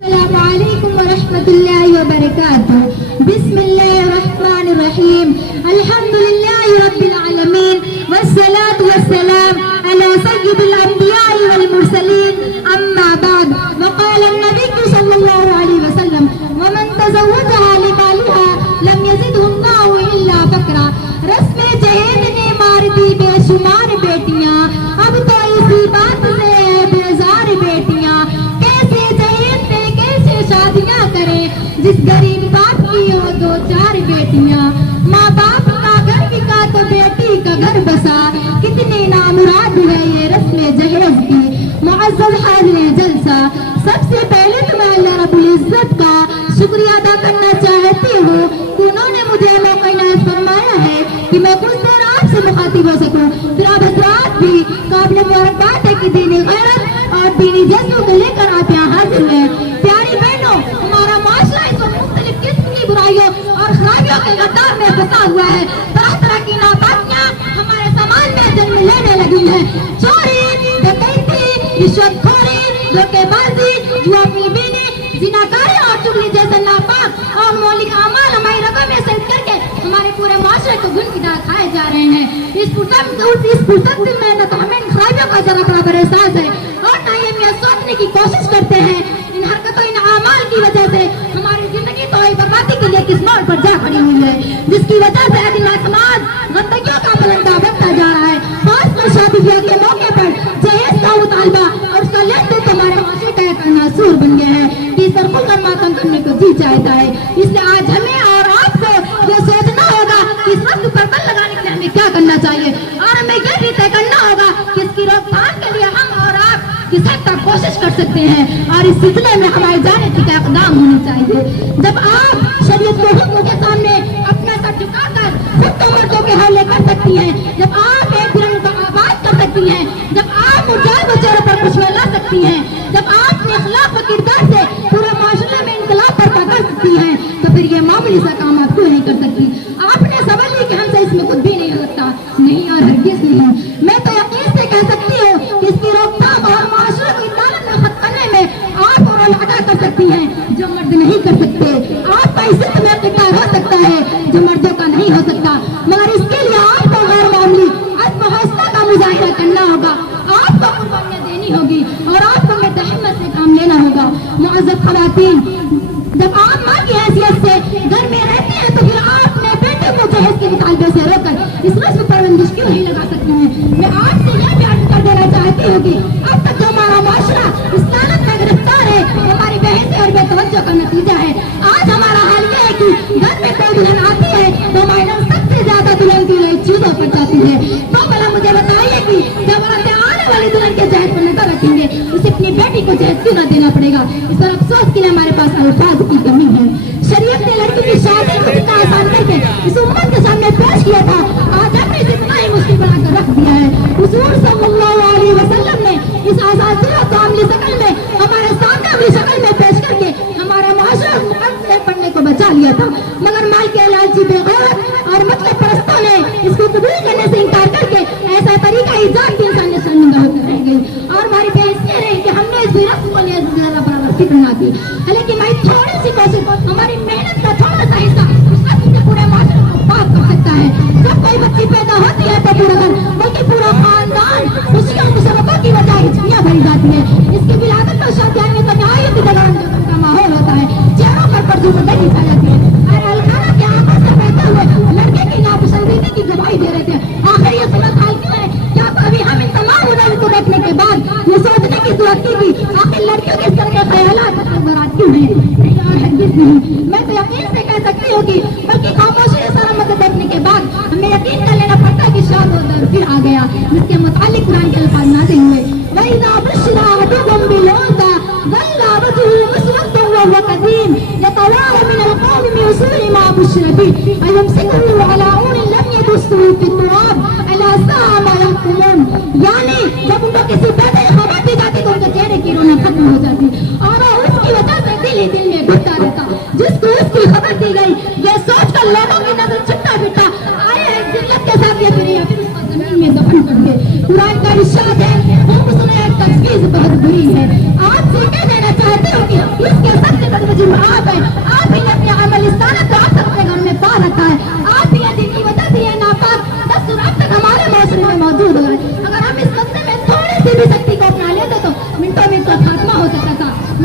السلام علیکم ورحمۃ اللہ وبرکاتہ. بسم اللہ الرحمن الرحیم. الحمد للہ رب العالمین والصلاة والسلام علی سید الانبیاء والمرسلین. اما بعد وقال النبی صلی اللہ علیہ وسلم ومن تزوجها لمالها لم يزده اللہ الا فقرا. رسم جہیز نے مار دی بے شمار بیٹیاں، اب تو اسی بات سے ہے بیزار بیٹیاں. شادیاں کریں جس غریب باپ کی ہو دو چار بیٹیاں. ماں باپ کا گھر بکا تو بیٹی کا گھر بسا. کتنی نامراد ہے یہ رسم جہیز کی. معزز حاضرین جلسہ، سب سے پہلے تو میں اللہ رب العزت کا شکریہ ادا کرنا چاہتی ہوں کہ انہوں نے مجھے موقع عنایت فرمایا ہے کہ میں کچھ دیر آپ سے مخاطب ہو سکوں. پھر آپ حضرات بھی قابل مبارکباد ہے کہ دینی غیرت اور دینی جذبوں کو لے کر آپ یہاں حاضر ہیں. پیاری بہنوں، ہمارا معاشرہ اس وقت مختلف قسم کی برائیوں اور خرابیوں کے غدار میں پھنسا ہوا ہے. طرح طرح کی ناپاکیاں ہمارے سماج میں جنم لینے لگی ہیں. چوری، ڈکیتی، رشوت خوری، دھوکے بازی، جوا فلمیں، زناکاری اور چغلی جیسے ناپاک اور مولک اعمال ہماری رگوں میں سلط کر کے ہمارے پورے معاشرے کو گن گنا کھائے جا رہے ہیں. اس فرصت میں نہ تو ہمیں ان خرابیوں کا ذرا برابر احساس ہے اور نہ ہی ہم یہ سوچنے کی کوشش کرتے ہیں ان حرکتوں ان اعمال کی وجہ سے ہماری زندگی تو بربادی کے لیے کس موڑ پر جا کھڑی ہوئی ہے، جس کی وجہ سے دن سماج غندگیوں کا پلندہ بنتا جا رہا ہے. خاص کر شادی بیاہ کے موقع پر جہیز کا مطالبہ اور اس کا لین دین ہمارے معاشرے کا ایک ناسور بن گیا ہے کہ اس پر کھل کر ماتم کرنے کو جی چاہتا ہے. اس لیے آج ہمیں اور آپ کو یہ سوچنا ہوگا کہ اس وقت پر بل لگانے کے لیے ہمیں کیا کرنا چاہیے، اور ہمیں یہ بھی طے کرنا ہوگا کہ اس کی روک تھام کے لیے ہم اور آپ کس حد تک کوشش کر سکتے ہیں اور اس سلسلے میں ہماری جانب کا اقدام ہونے چاہیے. جب آپ شریعت کے حکم کے سامنے اپنا سر جھکا کر خود کو مردوں کے حوالے کر سکتی ہیں، جب آپ ایک ترنگ کو آباد کر سکتی ہیں، جب آپ مرجائے بچوں پر خوشبو لا سکتی ہیں، جب آپ اپنے اخلاق و کردار سے پورے معاشرے میں انقلاب برپا کر سکتی ہیں، تو پھر یہ معمولی سا کام آپ کیوں نہیں کر سکتی؟ آپ نے سوال لی کہ ہم سے اس میں کچھ بھی نہیں ہو سکتا. نہیں اور ہرگز نہیں. میں تو یقین سے کہہ سکتی ہوں کہ اس کی روک تھام اور معاشرے کو عدالت میں ختم کرنے میں آپ اور ادا کر سکتی ہیں جو مرد نہیں کر سکتے. آپ کا اس میں اقتدار ہو سکتا ہے جو مردوں کا نہیں ہو سکتا، مگر اس کے لیے آپ کو غیر معمولی عزم و حوصلہ کا مظاہرہ کرنا ہوگا. آپ کو قربانیاں دینی ہوگی اور آپ کو ہمت سے کام لینا ہوگا. معزز خواتین، جب آپ ماں کی حیثیت سے گھر میں رہتی ہیں تو پھر آپ اپنے بیٹے کو جہیز کے مطالبے سے روک کر اس رسم پر بندش کیوں نہیں لگا سکتی ہیں؟ میں آپ سے یہ بھی عرض کر دینا چاہتی ہوں کہ اب تک جو ہمارا معاشرہ اس لعنت میں گرفتار ہے ہماری بحث اور بے توجہ کا نتیجہ ہے. آج ہمارا حال یہ ہے کہ گھر میں کوئی دلہن آتی ہے تو ہمارے نام سب سے زیادہ دلہن کی نئی چیزوں پر جاتی ہے. تو بھلا مجھے بتائیے کہ جب آنے والی دلہن کے جہیز پر نظر رکھیں گے اسے اپنی بیٹی کو جہیز کیوں نہ دینا پڑے گا؟ اس پر افسوس کے لیے ہمارے پاس الفاظ کی کمی ہے. شریعت نے لڑکی کی شادی کو اتنا آسان کر کے اس امت کے سامنے پیش کیا تھا، آج ہم نے اتنا ہی مشکل بنا کر رکھ دیا ہے. حضور صلی اللہ علیہ وسلم نے اس آزادی کو عملی شکل میں ہمارے سامنے عملی شکل میں پیش کر کے ہمارے معاشرے کو سے پڑھنے کو بچا لیا تھا، مگر مال کے لالچی بے غیرت اور مطلب پرستوں نے اس کو قبول کرنے سے انکار کر کے ایسا طریقہ ایجاد کی انسان نے شرمندہ ہو کر رہ گئی. اور ہماری بحث یہ رہی کہ ہم نے اس رسم کو لیا زیادہ برابر فکر نہ کی، لیکن ہماری تھوڑی سی کوشش، ہماری محنت کا تھوڑا سا حصہ اس رسم سے پورے معاشرے کو پاک کر سکتا ہے. جب کوئی بچی پیدا ہوتی ہے تو پورا گھر بلکہ پورا خاندان خوشیوں مسرتوں کی وجہ ہچکیاں بھری جاتی ہے. اس کی ولادت اور شادیاں میں تو نہایت جگہ کا ماحول ہوتا ہے، چہروں پر پرزوردگی پائی جاتی ہے. اور الخانہ کی آنکھوں سے بہتے ہوئے لڑکے کی ناپسندیدگی کی گواہی دے رہے تھے. آخر یہ صورت حال کیوں ہے؟ کیا ابھی ہم ان تمام مناظر کو دیکھنے کے بعد یہ سوچنے کی ضرورت کی تھی آخر لڑکیوں کے اس طرح کے خیالات برات کیوں ہیں؟ نہیں اور ہرگز نہیں. میں تو یقین سے کہہ سکتی ہوں کہ بلکہ خاموشی سے سارا مدد دیکھنے کے بعد ہمیں یقین کر لینا پڑتا ہے کہ شاد و در پھر آ گیا، جس کے متعلق قرآن کے الفاظ نازل ہوئے. وَإِذَا بُشِّرَ أَحَدُهُم بِالْأُنثَىٰ ظَلَّ وَجْهُهُ مُسْوَدًّا وَهُوَ كَظِيمٌ يَتَوَارَىٰ مِنَ الْقَوْمِ مِن سُوءِ مَا بُشِّرَ بِهِ أَيُمْسِكُهُ عَلَىٰ هُونٍ لَّمْ يَدُسُّهُ فِي التُّرَابِ أَلَا سَاءَ مَا يَحْكُمُونَ. یعنی جب ان کو کسی پیدے خبر دی جاتی تو ان کے چہرے کی رونق